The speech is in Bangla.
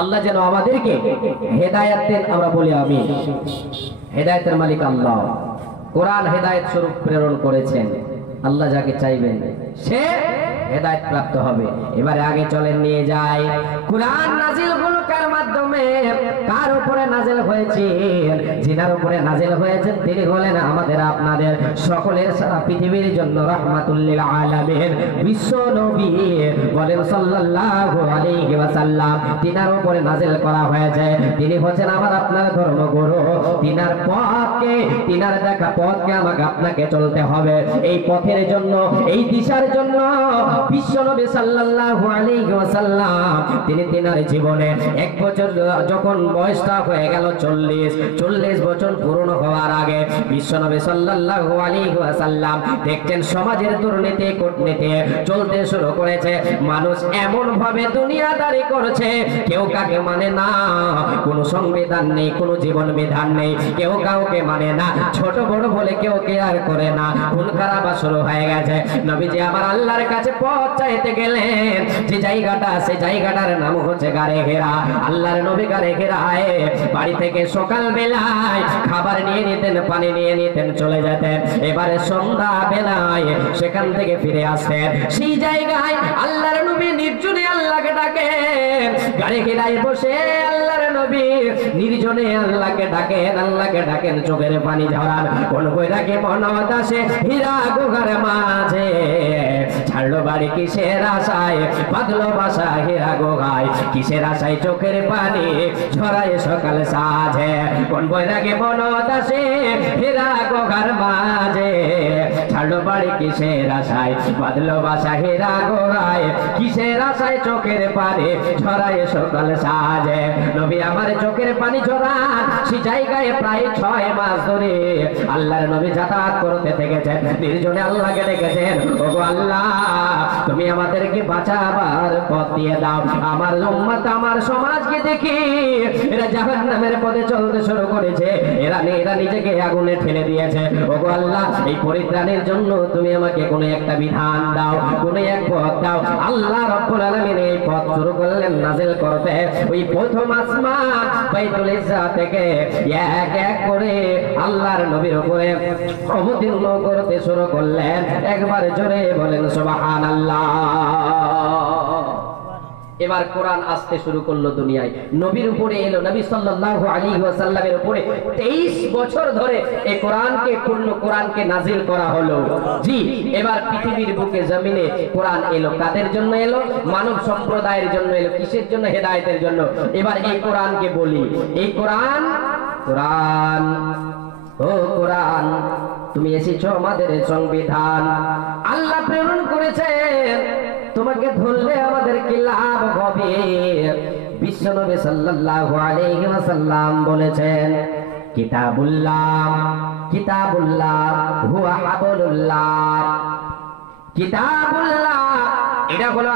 আল্লাহ যেন আমাদেরকে হেদায়েত দেন। আমরা বলি আমিন। হেদায়েতের মালিক আল্লাহ। কোরআন হেদায়েত স্বরূপ প্রেরণ করেছেন। আল্লাহ যাকে চাইবেন সে হেদায়েত প্রাপ্ত হবে। এবারে আগে চলেন নিয়ে যাই কোরআন নাজিল হলো কার মাধ্যমে, কার উপরে নাজিল হয়েছে? যিনার উপরে নাজিল হয়েছেন তিনি হলেন আমাদের আপনাদের সকলের সারা পৃথিবীর জন্য রাহমাতুল লিল আলামিন বিশ্ব নবী বলেন সাল্লাল্লাহু আলাইহি ওয়াসাল্লাম। তিনার উপরে নাজিল করা হয়েছে। তিনি হচ্ছেন আমার আপনার ধর্মগুরু। তিনার পথকে, তিনার দেখা পথকে আমাকে আপনাকে চলতে হবে। এই পথের জন্য, এই দিশার জন্য বিশ্ব নবী সাল্লাল্লাহু আলাইহি ওয়াসাল্লাম তিনি তিনার জীবনে এক বছর যখন বয়সটা হয়ে গেল 40 বছর পূর্ণ হওয়ার আগে বিশ্ব নবী সাল্লাল্লাহু আলাইহি ওয়াসাল্লাম দেখতেন সমাজের দুর্নীতি কূটনীতি চলতে শুরু করেছে। মানুষ এমন ভাবে দুনিয়াদারি করছে, কেউ কাকে মানে না, কোনো সংবিধান নেই, কোনো জীবন বিধান নেই, কেউ কাউকে মানে না, ছোট বড় বলে কেউ কেয়ার করে না। খুন খারাপ শুরু হয়ে গেছে। নবীজি আমার আল্লাহর কাছে পথ চাইতে গেলেন, যে জায়গাটা সে জায়গাটার নাম হচ্ছে গারে হেরা। আল্লাহর নবী গারে হেরায় বাড়ি থেকে সকাল বেলায় খাবার নিয়ে নিতেন, পানি নিয়ে নিতেন, চলে যেতেন। এবারে সন্ধ্যা বেলায় সেখান থেকে ফিরে আসতেন। সেই জায়গায় আল্লাহর নবী নির্জনে আল্লাহকে ডাকেন। গারে হেরায় বসে আল্লাহর নবী নির্জনে আল্লাহকে ডাকেন, আল্লাহকে ডাকেন, চোখের পানি ঝরান। কোন বৈরাগে মনত আসে হীরা গুহার মাঝে, ছাড়লো বাড়ি কিসের আশায়, বাঁধলো বাসা হীরা গুহায়, কিসের আশায় চোখের পানি ঝরায় সকাল সাজে। কোন বৈরাগে মনত আসে হীরা গুহার মাঝে, ছাড়লো বাড়ি কিসের আশায়, বাঁধলো বাসা হীরা গুহায়, কিসের আশায় চোখের পানি ঝরায় সকাল সাজে। নবী আমার চোখের পানি ঝরান সেই জায়গায় প্রায় 6 মাস ধরে আল্লাহর নবী যাতায়াত করতে থেকেছেন। নির্জনে আল্লাহকে ডেকেছেন, ওগো আল্লাহ তুমি আমাদেরকে বাঁচাবার পথ দিয়ে দাও। আমার উম্মত, আমার সমাজকে দেখি এরা জাহান্নামের পথে চলতে শুরু করেছে, এরা নিজেকে আগুনে ঠেলে দিয়েছে। ওগো আল্লাহ এই পরিত্রাণের জন্য তুমি আমাকে কোনো একটা বিধান দাও, কোনো এক পথ দাও। আল্লাহ রাব্বুল আলামিন এই পথ শুরু করলেন নাজিল করতে। ওই প্রথম আসমান বাইতুল ইজ্জা থেকে এক এক করে আল্লাহর নবীর উপরে অবতীর্ণ করতে শুরু করলেন। একবার জোরে বলেন সুবহানাল্লাহ। এবার কোরআন আসতে শুরু করলো দুনিয়ায়, নবীর উপরে এলো। নবী সাল্লাল্লাহু আলাইহি ওয়াসাল্লামের উপরে 23 বছর ধরে এই কোরআনকে, পূর্ণ কোরআনকে নাজিল করা হলো। জি, এবার পৃথিবীর বুকে জমিনে কোরআন এলো। কাদের জন্য এলো? মানব সম্প্রদায়ের জন্য এলো। কিসের জন্য? হেদায়েতের জন্য। এবার এই কোরআনকে বলি, এই কোরআন, কোরআন ও কোরআন তুমি এসেছো আমাদের সংবিধান। আল্লাহ প্রেরণ করেছেন, তোমাকে ধরলে আমাদের কি লাভ হবে? বিশ্ব নবী সাল্লাল্লাহু আলাইহি ওয়াসাল্লাম বলেছেন, কিতাবুল্লাহ, কিতাবুল্লাহ হুয়া হাবলুল্লাহ। কিতাবুল্লাহ এটা হলো